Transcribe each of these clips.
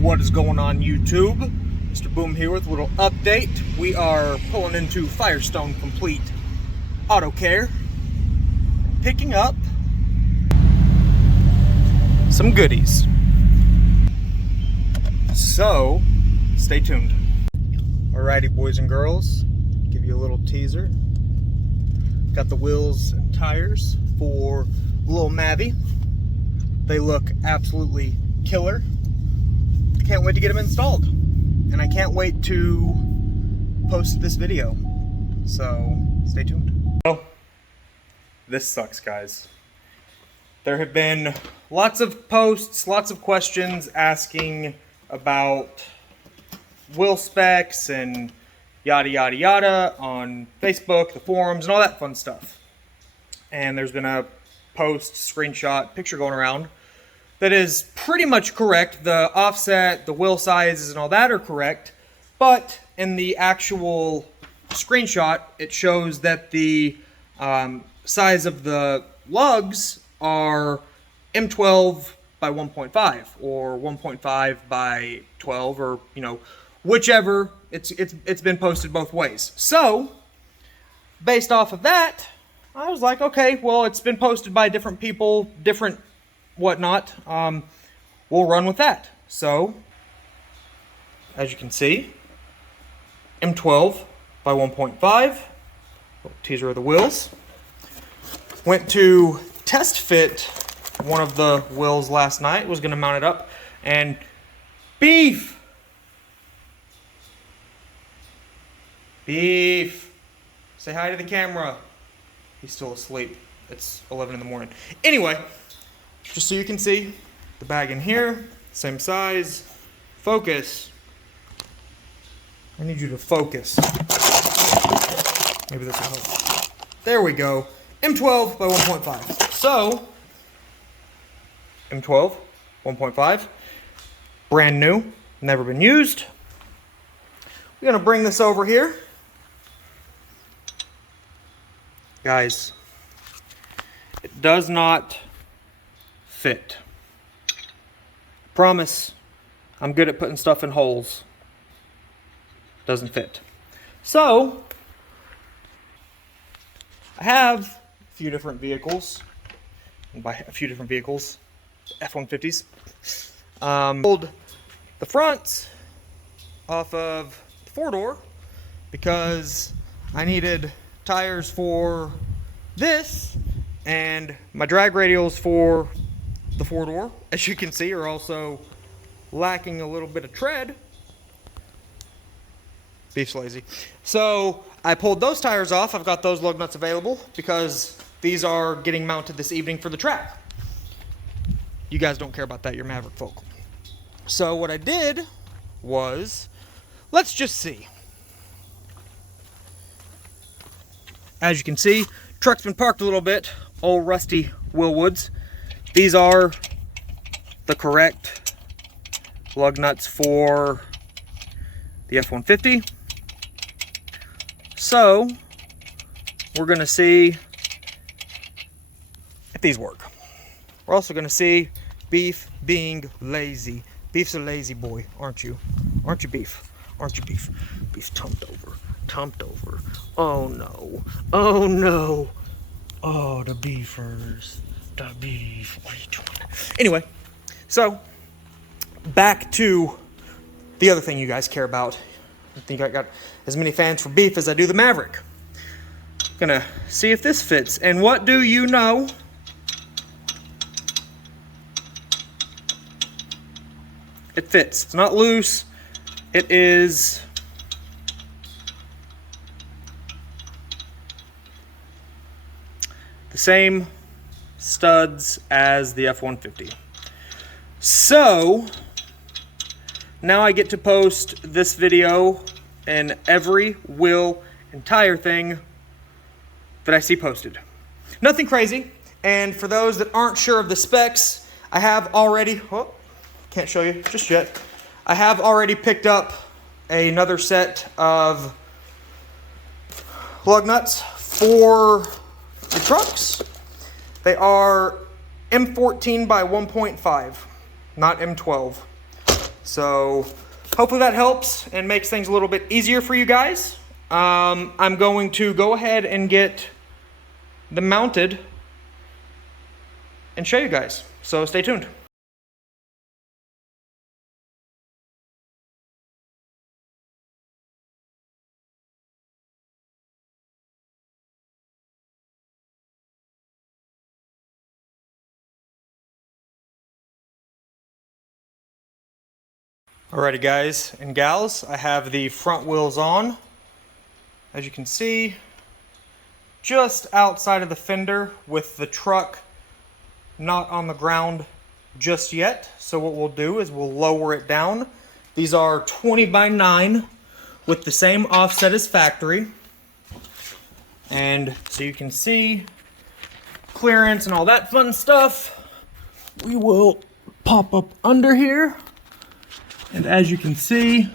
What is going on, YouTube? Mr. Boom here with a little update. We are pulling into Firestone Complete Auto Care, picking up some goodies. So, stay tuned. Alrighty, boys and girls, give you a little teaser. Got the wheels and tires for little Mavy. They look absolutely killer. Can't wait to get them installed, and I can't wait to post this video, so stay tuned. Oh, this sucks, guys. There have been lots of posts, lots of questions asking about wheel specs and yada yada yada on Facebook, the forums, and all that fun stuff. And there's been a post, screenshot, picture going around that is pretty much correct. The offset, the wheel sizes, and all that are correct. But in the actual screenshot, it shows that the size of the lugs are M12 by 1.5 or 1.5 by 12, or whichever. It's been posted both ways. So based off of that, I was like, okay, well, it's been posted by different people, different whatnot, we'll run with that. So, as you can see, M12 by 1.5, teaser of the wheels. Went to test fit one of the wheels last night, was going to mount it up, and beef! Say hi to the camera. He's still asleep. It's 11 in the morning. Anyway, just so you can see, the bag in here, same size. Focus. I need you to focus. Maybe this will help. There we go. M12 by 1.5. So, M12, 1.5. Brand new. Never been used. We're going to bring this over here. Guys, it does not fit. Promise, I'm good at putting stuff in holes. Doesn't fit. So, I have a few different vehicles. And by a few different vehicles, F-150s. Pulled the fronts off of the four-door because I needed tires for this, and my drag radials for the four-door, as you can see, are also lacking a little bit of tread. Beef's lazy. So I pulled those tires off. I've got those lug nuts available because these are getting mounted this evening for the track. You guys don't care about that, you're Maverick folk. So what I did was, let's just see. As you can see, truck's been parked a little bit, old rusty Willwoods. These are the correct lug nuts for the F-150. So, we're going to see if these work. We're also going to see Beef being lazy. Beef's a lazy boy, aren't you? Aren't you, Beef? Aren't you, Beef? Beef's tumped over. Oh no. Oh no. Oh, the beefers. The beef. What are you doing? Anyway, so back to the other thing you guys care about. I think I got as many fans for Beef as I do the Maverick. Gonna see if this fits. And what do you know? It fits. It's not loose. It is the same studs as the F-150. So, now I get to post this video in every wheel and tire thing that I see posted. Nothing crazy, and for those that aren't sure of the specs, I have already, can't show you just yet, I have already picked up another set of lug nuts for the trucks. They are M14 by 1.5, not M12. So hopefully that helps and makes things a little bit easier for you guys. I'm going to go ahead and get them mounted and show you guys. So stay tuned. Alrighty guys and gals, I have the front wheels on. As you can see, just outside of the fender with the truck not on the ground just yet. So what we'll do is we'll lower it down. These are 20 by 9 with the same offset as factory. And so you can see clearance and all that fun stuff. We will pop up under here. And as you can see,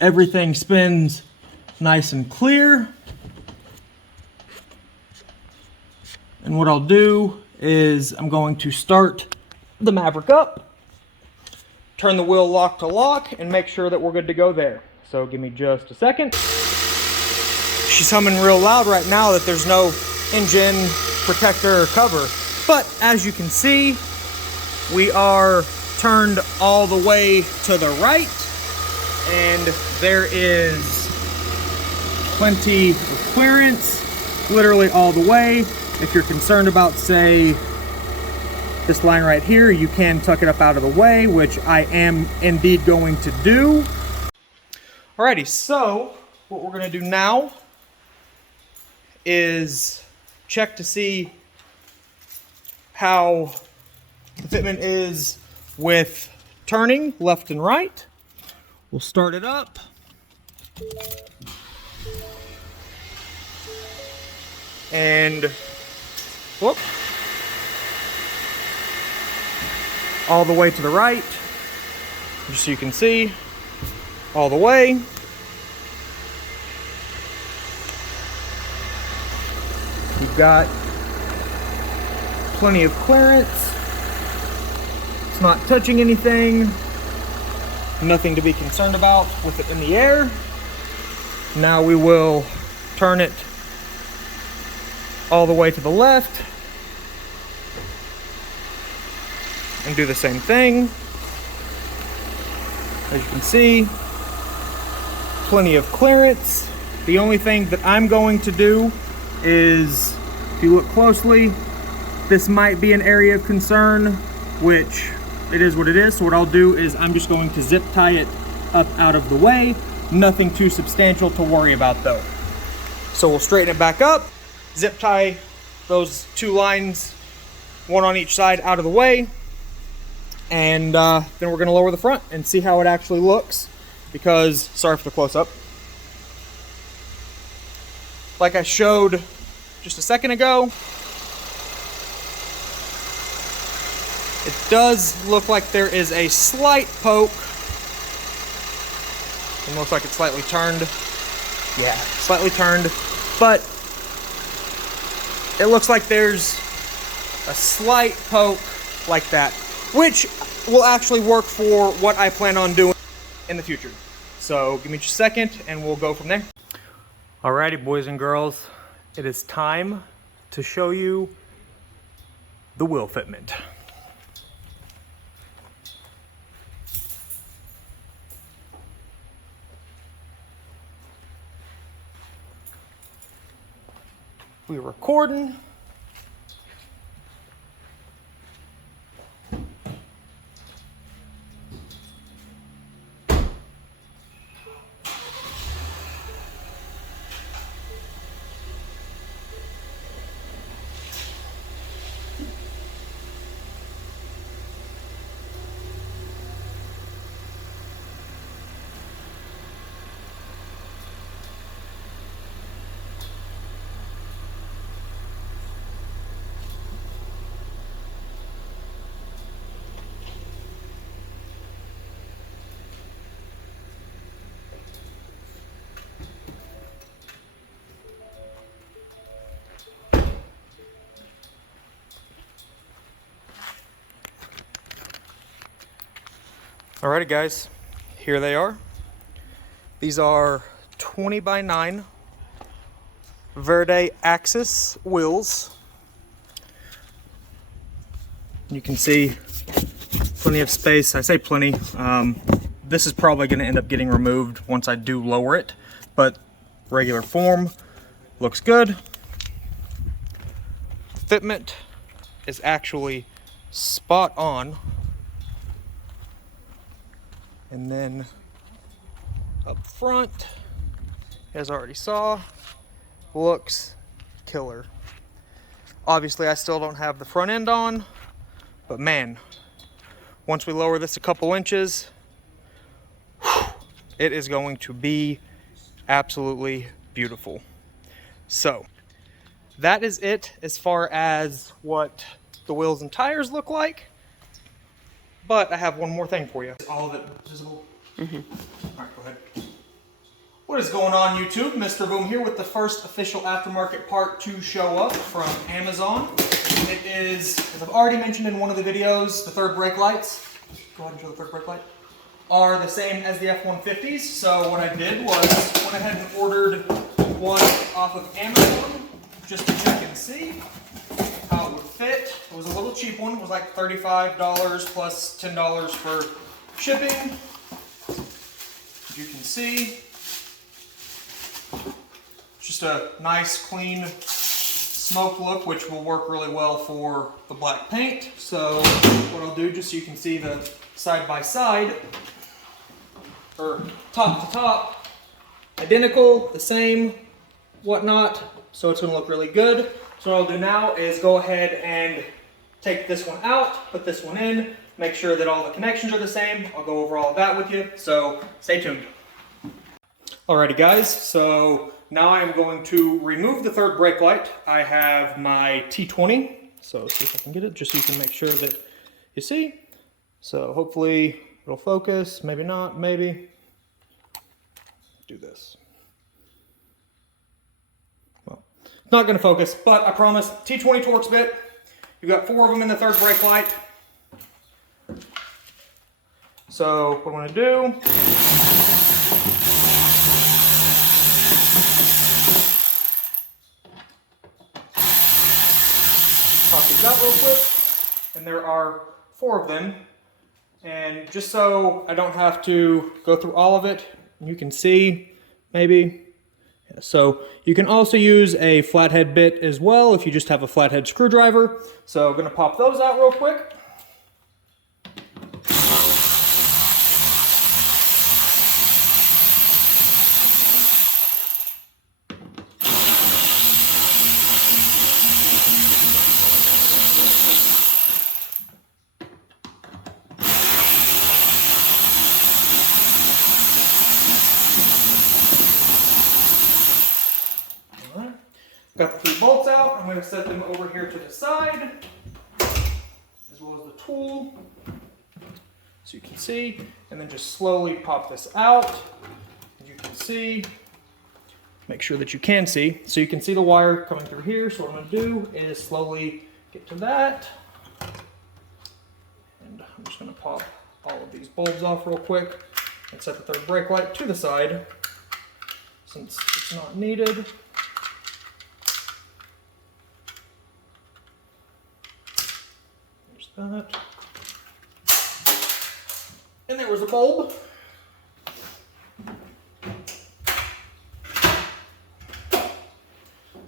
everything spins nice and clear. And what I'll do is I'm going to start the Maverick up, turn the wheel lock to lock, and make sure that we're good to go there. So give me just a second. She's humming real loud right now that there's no engine protector or cover. But as you can see, we are turned all the way to the right, and there is plenty of clearance, literally all the way. If you're concerned about, say, this line right here, you can tuck it up out of the way, which I am indeed going to do. Alrighty, so what we're gonna do now is check to see how the fitment is with turning left and right. We'll start it up. And whoop. All the way to the right. Just so you can see, all the way. We've got plenty of clearance. It's not touching anything. Nothing to be concerned about with it in the air. Now we will turn it all the way to the left and do the same thing. As you can see, plenty of clearance. The only thing that I'm going to do is, if you look closely, this might be an area of concern, which it is what it is. So what I'll do is I'm just going to zip tie it up out of the way. Nothing too substantial to worry about though. So we'll straighten it back up, zip tie those two lines, one on each side, out of the way. And then we're gonna lower the front and see how it actually looks, because, sorry for the close-up. Like I showed just a second ago, it does look like there is a slight poke. It looks like it's slightly turned. Yeah, slightly turned. But it looks like there's a slight poke like that, which will actually work for what I plan on doing in the future. So give me just a second and we'll go from there. Alrighty, boys and girls, it is time to show you the wheel fitment. We're recording. Alrighty guys, here they are. These are 20 by 9 Verde Axis wheels. You can see plenty of space. I say plenty. This is probably going to end up getting removed once I do lower it, but regular form looks good. Fitment is actually spot on. And then up front, as I already saw, looks killer. Obviously I still don't have the front end on, but man, once we lower this a couple inches, it is going to be absolutely beautiful. So that is it as far as what the wheels and tires look like. But I have one more thing for you. All of it visible? Mm-hmm. All right, go ahead. What is going on, YouTube? Mr. Boom here with the first official aftermarket part to show up from Amazon. It is, as I've already mentioned in one of the videos, the third brake lights. Go ahead and show the third brake light. Are the same as the F-150s. So what I did was went ahead and ordered one off of Amazon just to check and see how it would fit. It was a little cheap one. It was like $35 plus $10 for shipping. As you can see, just a nice clean smoke look, which will work really well for the black paint. So what I'll do, just so you can see the side by side, or top to top, identical, the same, whatnot. So it's gonna look really good. So what I'll do now is go ahead and take this one out, put this one in, make sure that all the connections are the same. I'll go over all of that with you, so stay tuned. Alrighty guys, so now I'm going to remove the third brake light. I have my T20, so see if I can get it, just so you can make sure that you see. So hopefully it'll focus, maybe not, maybe. Do this. Well, it's not gonna focus, but I promise, T20 Torx bit. You've got 4 of them in the third brake light. So what I'm gonna do, pop these out real quick, and there are 4 of them. And just so I don't have to go through all of it, you can see, maybe. Yeah, so you can also use a flathead bit as well if you just have a flathead screwdriver. So I'm gonna pop those out real quick. Got the 3 bolts out. I'm going to set them over here to the side, as well as the tool, so you can see, and then just slowly pop this out. As you can see, make sure that you can see. So you can see the wire coming through here. So what I'm going to do is slowly get to that. And I'm just going to pop all of these bulbs off real quick and set the third brake light to the side, since it's not needed. That. And there was a bulb.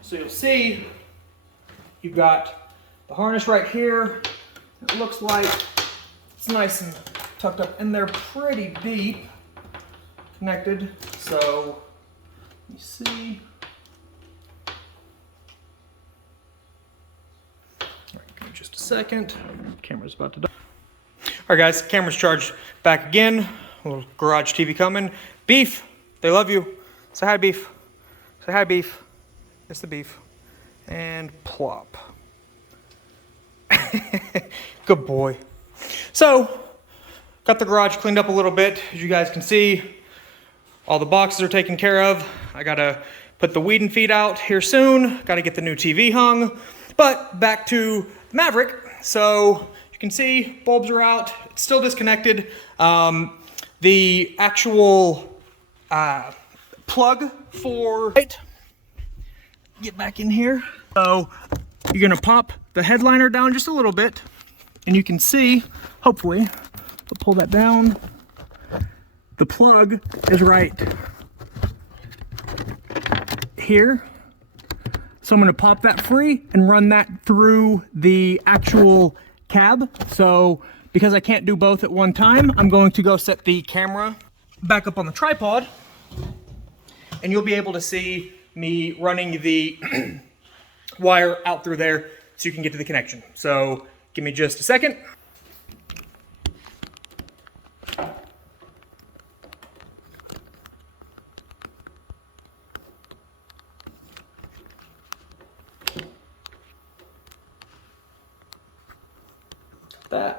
So you'll see you've got the harness right here. It looks like it's nice and tucked up in there pretty deep, connected. So you see. Just a second. Camera's about to die. All right, guys, camera's charged back again. A little garage TV coming. Beef, they love you. Say hi, Beef. Say hi, Beef. It's the Beef. And plop. Good boy. So, got the garage cleaned up a little bit. As you guys can see, all the boxes are taken care of. I gotta put the weed and feed out here soon. Gotta get the new TV hung. But back to Maverick. So you can see bulbs are out. It's still disconnected. The actual plug for get back in here. So you're gonna pop the headliner down just a little bit, and you can see, hopefully, I'll pull that down. The plug is right here. So I'm gonna pop that free and run that through the actual cab. So because I can't do both at one time, I'm going to go set the camera back up on the tripod, and you'll be able to see me running the wire out through there so you can get to the connection. So give me just a second.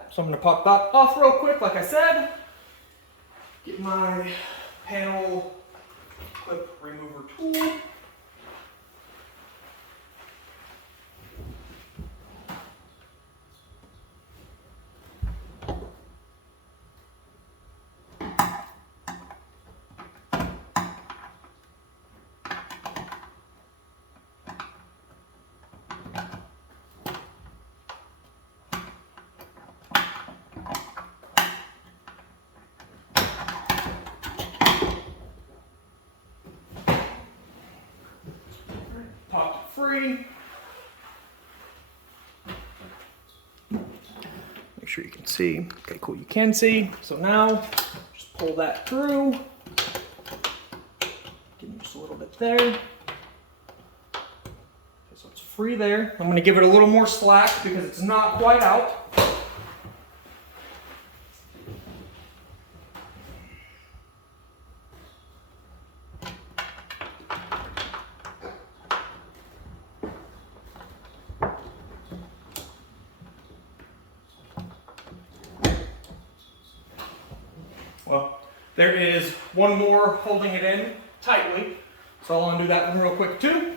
So I'm going to pop that off real quick, like I said. Get my panel clip remover tool. Pop it free. Make sure you can see. Okay, cool, you can see. So now, just pull that through. Give me just a little bit there. Okay, so it's free there. I'm gonna give it a little more slack because it's not quite out. Well, there is one more holding it in tightly, so I'll undo that one real quick too.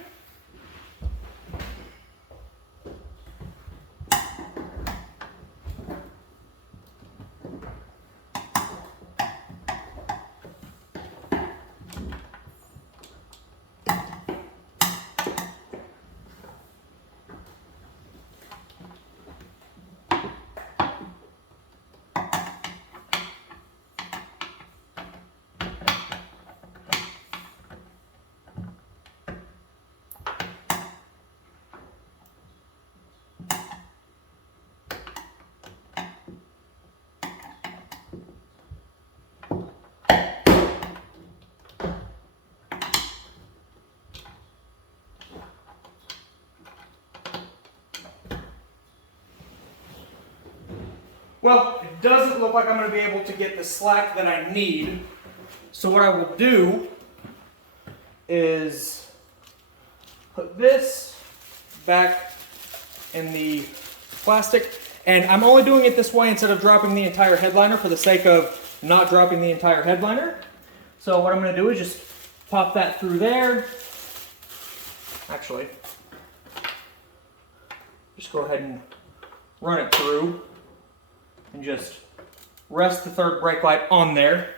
Well, it doesn't look like I'm going to be able to get the slack that I need. So what I will do is put this back in the plastic. And I'm only doing it this way instead of dropping the entire headliner for the sake of not dropping the entire headliner. So what I'm going to do is just pop that through there. Actually, just go ahead and run it through. And just rest the third brake light on there.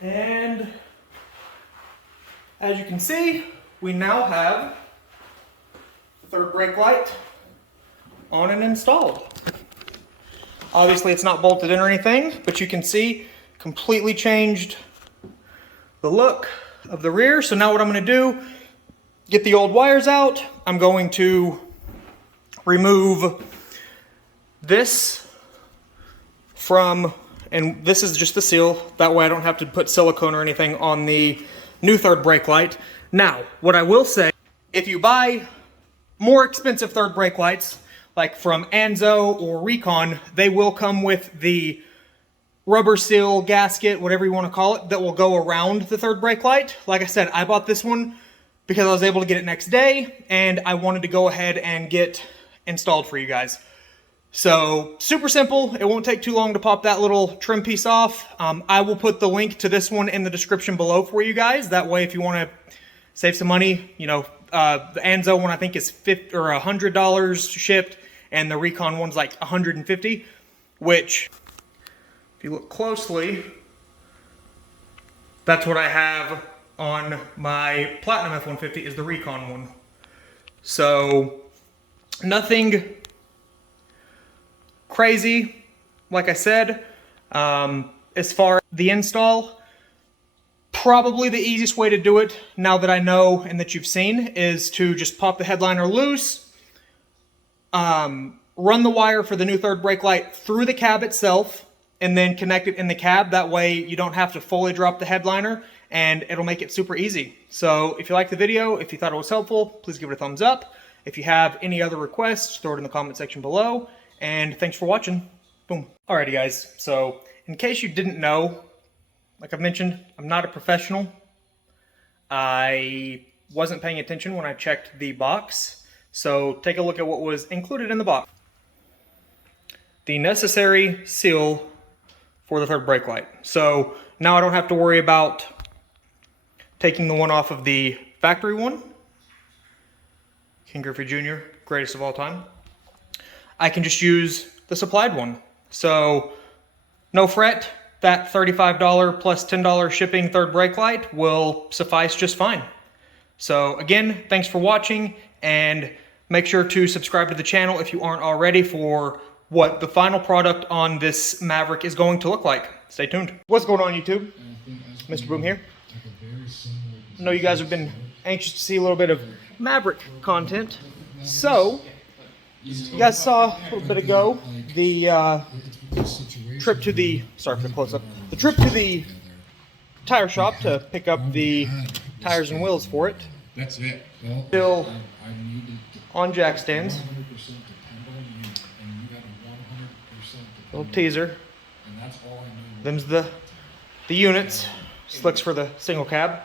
And as you can see, we now have the third brake light on and installed. Obviously it's not bolted in or anything, but you can see completely changed the look of the rear. So now what I'm going to do, get the old wires out. I'm going to remove this from, and this is just the seal. That way I don't have to put silicone or anything on the new third brake light. Now, what I will say, if you buy more expensive third brake lights, like from Anzo or Recon, they will come with the rubber seal, gasket, whatever you want to call it, that will go around the third brake light. Like I said, I bought this one because I was able to get it next day, and I wanted to go ahead and get installed for you guys. So, super simple. It won't take too long to pop that little trim piece off. I will put the link to this one in the description below for you guys. That way, if you want to save some money, you know, the Anzo one I think is $50 or $100 shipped, and the Recon one's like $150, which, if you look closely, that's what I have on my Platinum F-150 is the Recon one. So, nothing crazy, like I said. As far as the install, probably the easiest way to do it, now that I know and that you've seen, is to just pop the headliner loose, run the wire for the new third brake light through the cab itself, and then connect it in the cab. That way you don't have to fully drop the headliner, and it'll make it super easy. So if you liked the video, if you thought it was helpful, please give it a thumbs up. If you have any other requests, throw it in the comment section below. And thanks for watching. Boom. Alrighty guys, so in case you didn't know, like I've mentioned, I'm not a professional. I wasn't paying attention when I checked the box. So take a look at what was included in the box. The necessary seal for the third brake light. So now I don't have to worry about taking the one off of the factory one. King Griffey Jr., greatest of all time. I can just use the supplied one. So no fret, that $35 plus $10 shipping third brake light will suffice just fine. So again, thanks for watching, and make sure to subscribe to the channel if you aren't already for what the final product on this Maverick is going to look like. Stay tuned. What's going on, YouTube? Mr. Boom here. I know you guys have been anxious to see a little bit of Maverick content. So, you guys saw a little bit ago the trip to the, sorry for the close-up, the trip to the tire shop to pick up the tires and wheels for it. That's it. Still on jack stands. Little teaser. Them's the units. Slicks for the single cab.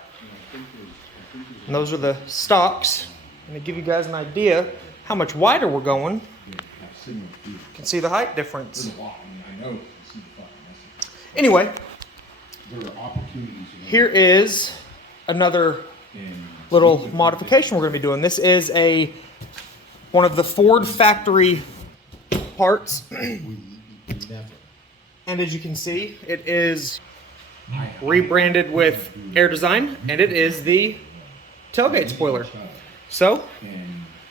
And those are the stocks. And to give you guys an idea how much wider we're going, you can see the height difference. Anyway, here is another little modification we're going to be doing. This is one of the Ford factory parts. And as you can see, it is rebranded with Air Design, and it is the tailgate spoiler. So,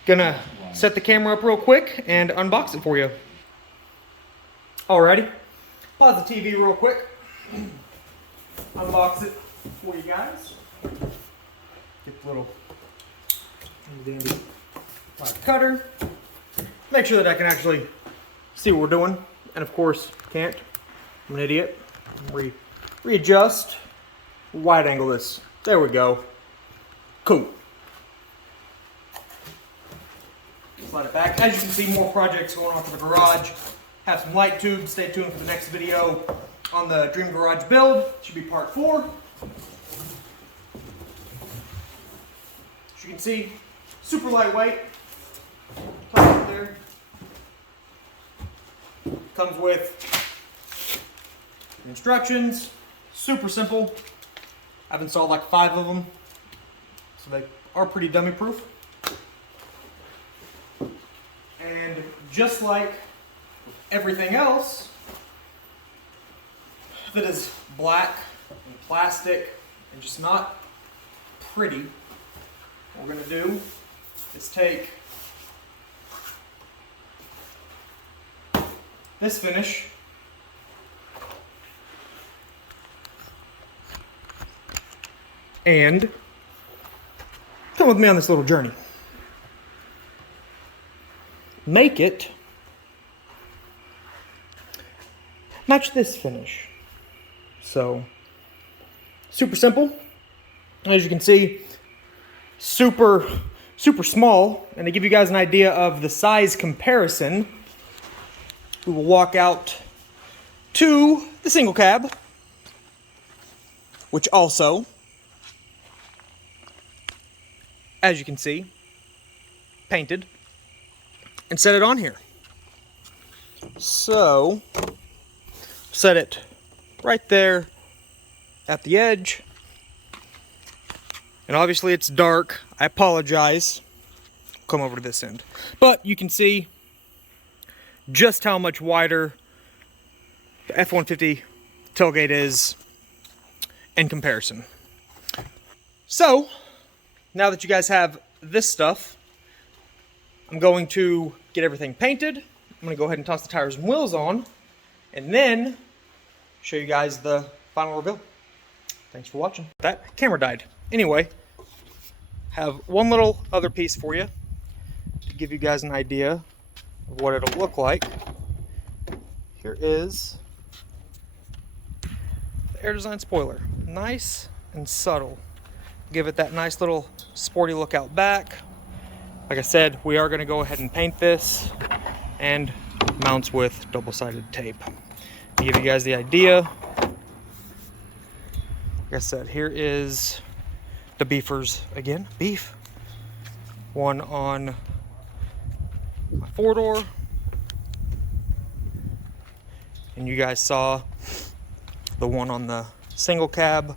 gonna set the camera up real quick and unbox it for you. Alrighty, pause the TV real quick. Unbox it for you guys. Get the little dandy cutter. Make sure that I can actually see what we're doing, and of course can't. I'm an idiot. Readjust, wide angle this. There we go. Cool. Slide it back. As you can see, more projects going on for the garage. Have some light tubes. Stay tuned for the next video on the Dream Garage build. Should be part 4. As you can see, super lightweight. Top there. Comes with instructions. Super simple. I've installed like 5 of them, so they are pretty dummy proof. And just like everything else that is black and plastic and just not pretty, what we're going to do is take this finish and come with me on this little journey. Make it match this finish. So, super simple. As you can see, super super small. And to give you guys an idea of the size comparison, we will walk out to the single cab, which also, as you can see, painted, and set it on here. So, set it right there at the edge. And obviously it's dark. I apologize. Come over to this end. But you can see just how much wider the F-150 tailgate is in comparison. So, now that you guys have this stuff, I'm going to get everything painted. I'm going to go ahead and toss the tires and wheels on, and then show you guys the final reveal. Thanks for watching. That camera died. Anyway, have one little other piece for you to give you guys an idea of what it'll look like. Here is the air design spoiler. Nice and subtle. Give it that nice little sporty look out back. Like I said, we are going to go ahead and paint this, and mounts with double-sided tape. To give you guys the idea, like I said, here is the beefers again. Beef. One on my four-door. And you guys saw the one on the single cab.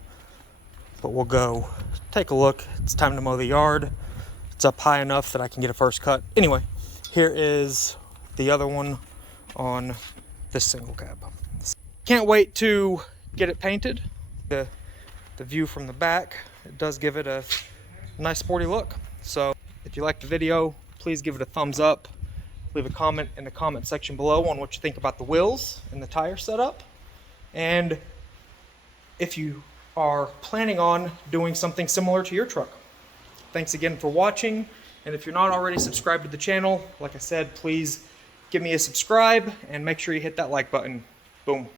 But we'll go take a look. It's time to mow the yard. It's up high enough that I can get a first cut. Anyway, here is the other one on this single cab. Can't wait to get it painted. The view from the back, it does give it a nice sporty look. So if you liked the video, please give it a thumbs up. Leave a comment in the comment section below on what you think about the wheels and the tire setup. And if you are planning on doing something similar to your truck. Thanks again for watching, and if you're not already subscribed to the channel, like I said, please give me a subscribe and make sure you hit that like button. Boom.